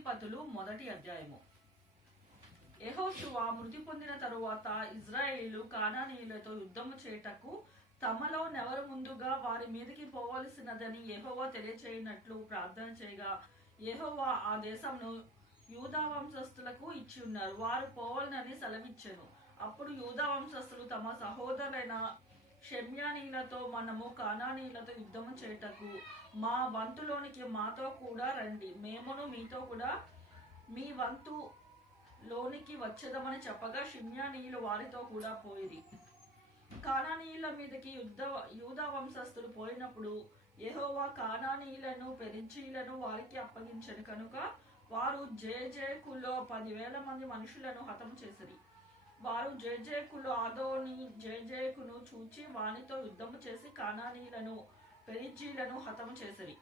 న్యాయాధిపతులు 1వ అధ్యాయము. యెహోషువ మృతి పొందిన తరువాత ఇజ్రాయేలు కానానీయులతో యుద్ధము చేయుటకు తమలో నెవరు ముందుగా వారి మీదకి పోవలసినదని యెహోవా తెలియచేయనట్లు ప్రార్థన చేయగా యెహోవా ఆ దేశమును యూదా వంశస్థులకు ఇచ్చి ఉన్నారు. వారు పోవాలని సెలవిచ్చెను. అప్పుడు యూదా వంశస్థులు తమ సహోదరులైన షెమ్యానీయులతో, మనము కానానీయులతో యుద్ధము చేయుటకు మా వంతులోనికి మాతో కూడా రండి, మేమును మీతో కూడా మీ వంతులోనికి వచ్చేదమని చెప్పగా షెమ్యానీయులు వారితో కూడా పోయిరి. కానానీయుల మీదకి యూదా వంశస్థులు పోయినప్పుడు యెహోవా కానానీయులను పెరిజ్జీయులను వారికి అప్పగించెను కనుక వారు జేజేకులో 10,000 మంది మనుషులను హతము చేసిరి. వారు జేజేకులో ఆదోని జేజేకును చూచి వానితో యుద్ధము చేసి కానానీయులను పెరిజ్జీయులను హతము చేసిరి.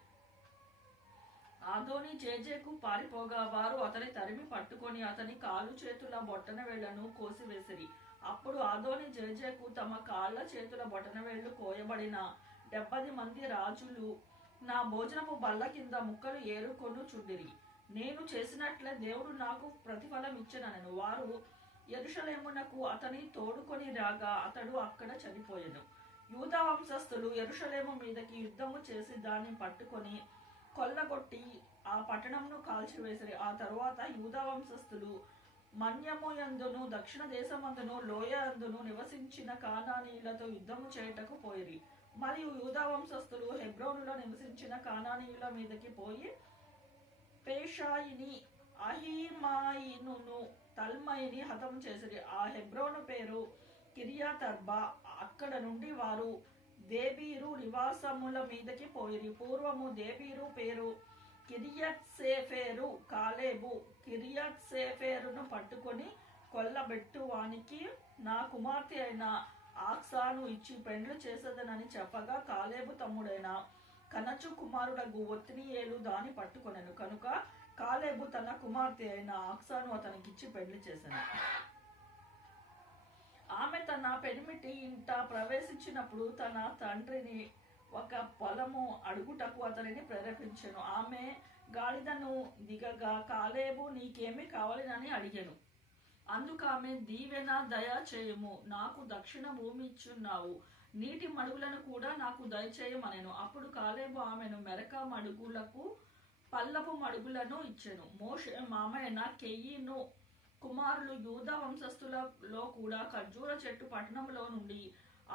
ఆదోని జేజేకు పారిపోగా వారు అతని తరిమి పట్టుకొని అతని కాలు చేతుల బొట్టన వేళ్లను కోసివేసిరి. అప్పుడు ఆదోని జేజేకు తమ కాళ్ళ చేతుల బొటన వేళ్లు కోయబడిన 70 మంది రాజులు నా భోజనపు బల్ల కింద ముక్కలు ఏరుకొను చుండిరి. నేను చేసినట్లే దేవుడు నాకు ప్రతిఫలం ఇచ్చెననెను. వారు యెరూషలేమునకు అతని తోడుకొని రాగా అతడు అక్కడ చనిపోయెను. యూదా వంశస్థులు యెరూషలేము మీదకి యుద్ధము చేసి దాన్ని పట్టుకొని కొల్లగొట్టి ఆ పట్టణమును కాల్చివేసిరి. ఆ తరువాత యూదా వంశస్థులు మన్యము యందును దక్షిణ దేశమందును లోయ యందును నివసించిన కానానీయులతో యుద్ధము చేయుటకు పోయిరి. మరియు యూదా వంశస్థులు హెబ్రోనులో నివసించిన కానానీయుల మీదకి పోయి పేషాయిని, అహీమాయినును, తల్మయిని హతము చేసిరి. ఆ హెబ్రోను పేరు కిర్యాతర్బా. అక్కడ నుండి వారు దేబీరు నివాసముల మీదకి పోయిరి. పూర్వము దేబీరు పేరు కిర్యత్సేఫేరు. కాలేబు కిర్యత్సేఫేరును పట్టుకొని కొల్లబెట్టు వానికి నా కుమార్తె అయిన ఆక్సాను ఇచ్చి పెండ్లు చేసేదనని చెప్పగా కాలేబు తమ్ముడైన కనచు కుమారుడగు ఒత్నియేలు దాన్ని పట్టుకొనెను. కనుక కాలేబు తన కుమార్తె అయిన ఆక్సాను అతనికిచ్చి పెండ్లి చేశాను. ఆమె తన పెనిమిటి ఇంట ప్రవేశించినప్పుడు తన తండ్రిని ఒక పొలము అడుగుటకు అతనిని ప్రేరేపించెను. ఆమె గాడిదను దిగగా కాలేబు నీకేమి కావాలని అడిగాను. అందుకు ఆమె దీవెన దయ చేయము, నాకు దక్షిణ భూమి ఇచ్చున్నావు, నీటి మడుగులను కూడా నాకు దయచేయమనెను. అప్పుడు కాలేబు ఆమెను మెరక మడుగులకు పల్లపు మడుగులను ఇచ్చెను. మోషే మామయ్య కెయీను కుమారులు యూదా వంశస్థులలో కూడా ఖర్జూర చెట్టు పట్టణంలో నుండి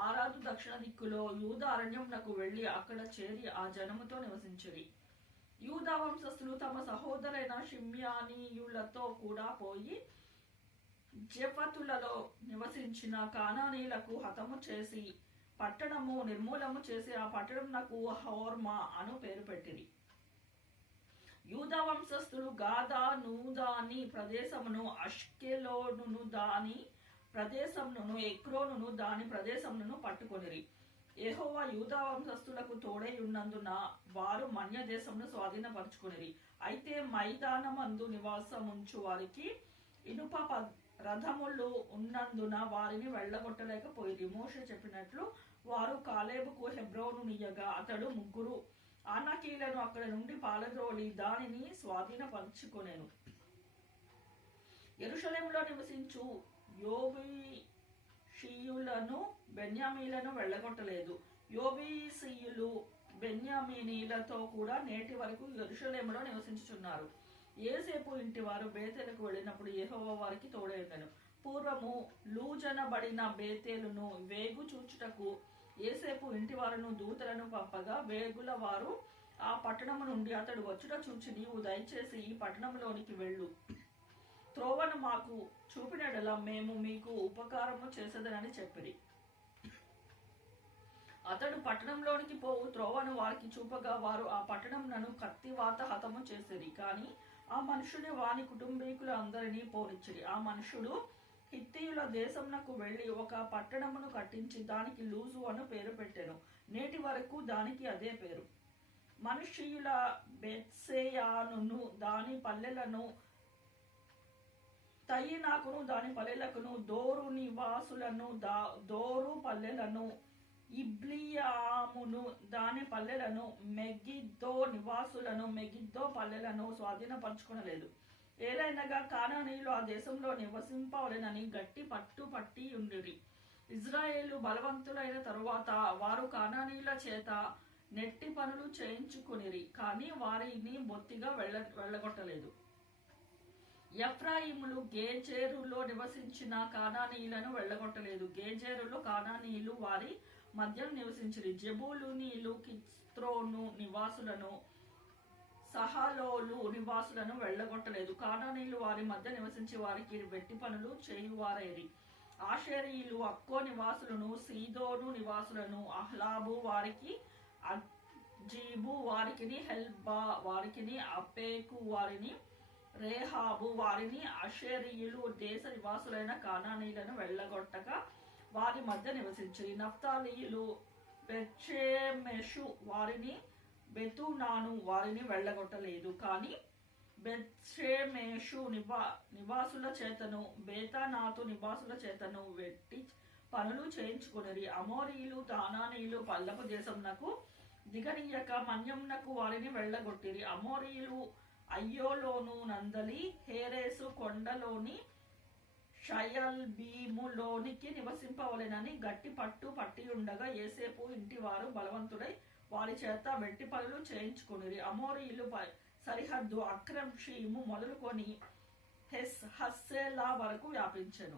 ఆరాదు దక్షిణ దిక్కులో యూదా అరణ్యమునకు వెళ్లి అక్కడ చేరి ఆ జనముతో నివసించిరి. యూదా వంశస్థులు తమ సహోదరైన షిమ్యానీయులతో కూడా పోయి జెఫతులలో నివసించిన కానానీయులకు హతము చేసి పట్టణము నిర్మూలము చేసి ఆ పట్టణమునకు హోర్మా అను పేరు పెట్టిరి. యూదా వంశస్థులు గాదా నూదాని ప్రదేశమును, అష్కెలోనును దాని ప్రదేశమును, ఎక్రోనును దాని ప్రదేశమును పట్టుకొనిరి. యెహోవా యూదా వంశస్థులకు తోడై ఉన్నందున వారు మన్య దేశమును స్వాధీనపరుచుకునిరి. అయితే మైదానమందు నివాసముంచు వారికి ఇనుప రథములు ఉన్నందున వారిని వెళ్ళగొట్టలేకపోయిరి. మోషే చెప్పినట్లు వారు కాలేబుకు హెబ్రోను నియగా అతడు 3 ఆనకీలను అక్కడ నుండి పాలద్రోలి దానిని స్వాధీనపరుచుకొనెను. యెరూషలేములో నివసించు యోబీషీయులను బెన్యామీలను వెళ్ళగొట్టలేదు. యోబీషీయులు బెన్యామీనీలతో కూడా నేటి వరకు యెరూషలేములో నివసించుచున్నారు. యేసేపు ఇంటి వారు బేతేలకు వెళ్ళినప్పుడు యెహోవా వారికి తోడైందెను. పూర్వము లూజనబడిన బేతేలును వేగు చూచుటకు యేసేపు ఇంటి వారును దూతలను పంపగా వేగుల వారు ఆ పట్టణము నుండి అతడు వచ్చుట చూచి నీవు దయచేసి ఈ పట్టణంలోనికి వెళ్ళు, త్రోవను మాకు చూపినడలా మేము మీకు ఉపకారము చేసేదనని చెప్పిరి. అతడు పట్టణంలోనికి పోవు త్రోవను వారికి చూపగా వారు ఆ పట్టణమునను కత్తివాత హతము చేసిరి. కాని ఆ మనుషుని వాని కుటుంబీకుల అందరినీ పోనిచ్చిరి. ఆ మనుషుడు హిత్తీయుల దేశమునకు వెళ్లి ఒక పట్టణమును కట్టించి దానికి లూజు అను పేరు పెట్టెను. నేటి వరకు దానికి అదే పేరు. మనుషీయుల బెత్సేయానును దాని పల్లెలను, తయినాకును దాని పల్లెలకును, దోరు నివాసులను దోరు పల్లెలను, ఇబ్లియామును దాని పల్లెలను, మెగిద్దో నివాసులను, మెగిద్దో పల్లెలను స్వాధీనపరచుకొనలేదు. ఏలైనగా కానానీయులు ఆ దేశంలో నివసింపవలెనని గట్టి పట్టి ఉండిరి. ఇజ్రాయేలు బలవంతులైన తరువాత వారు కానానీయుల చేత నెట్టి పనులు చేయించుకునిరి, కానీ వారిని బొత్తిగా వెళ్ళగొట్టలేదు. ఎఫ్రాయిములు గేజేరులో నివసించిన కానానీయులను వెళ్ళగొట్టలేదు. గేజేరులో కానానీయులు వారి మధ్య నివసించిరి. జెబూలూనీయులు కిత్రోను నివాసులను, సహలోలు నివాసులను వెళ్ళగొట్టలేదు. కానానీయులు వారి మధ్య నివసించి వారికి వెట్టి పనులు చేయువారైరి. ఆషేరీయులు అక్కో నివాసులను, సీదోను నివాసులను, అహ్లాబు వారికి, అజీబు వారికిని, హెల్బా వారికిని, అపేకు వారిని, రేహాబు వారిని, అషేరీయులు దేశ నివాసులైన కానానీయులను వెళ్ళగొట్టక వారి మధ్య నివసించిరి. నఫ్తాలీయులు బెత్షెమెషు వారిని, బెతునాను వారిని వెళ్ళగొట్టలేదు, కానీ బెత్షెమెషు నివాసుల చేతను, బేతనాతు నివాసుల చేతను వెట్టి పనులు చేయించుకునిరి. అమోరీయులు దానానీయులు పల్లపు దేశంనకు దిగనీయక మన్యంనకు వారిని వెళ్ళగొట్టిరి. అమోరీయులు అయ్యోలోను నందలి, హేరేసు కొండలోని షయల్బీములోనికి నివసింపవలెనని గట్టి పట్టి ఉండగా ఏసేపు ఇంటి వారు బలవంతుడై వారి చేత వెట్టి పనులు చేయించుకునిరి. అమోరీయులు సరిహద్దు అక్రమ్షీము మొదలుకొని హస్సెలా వరకు వ్యాపించెను.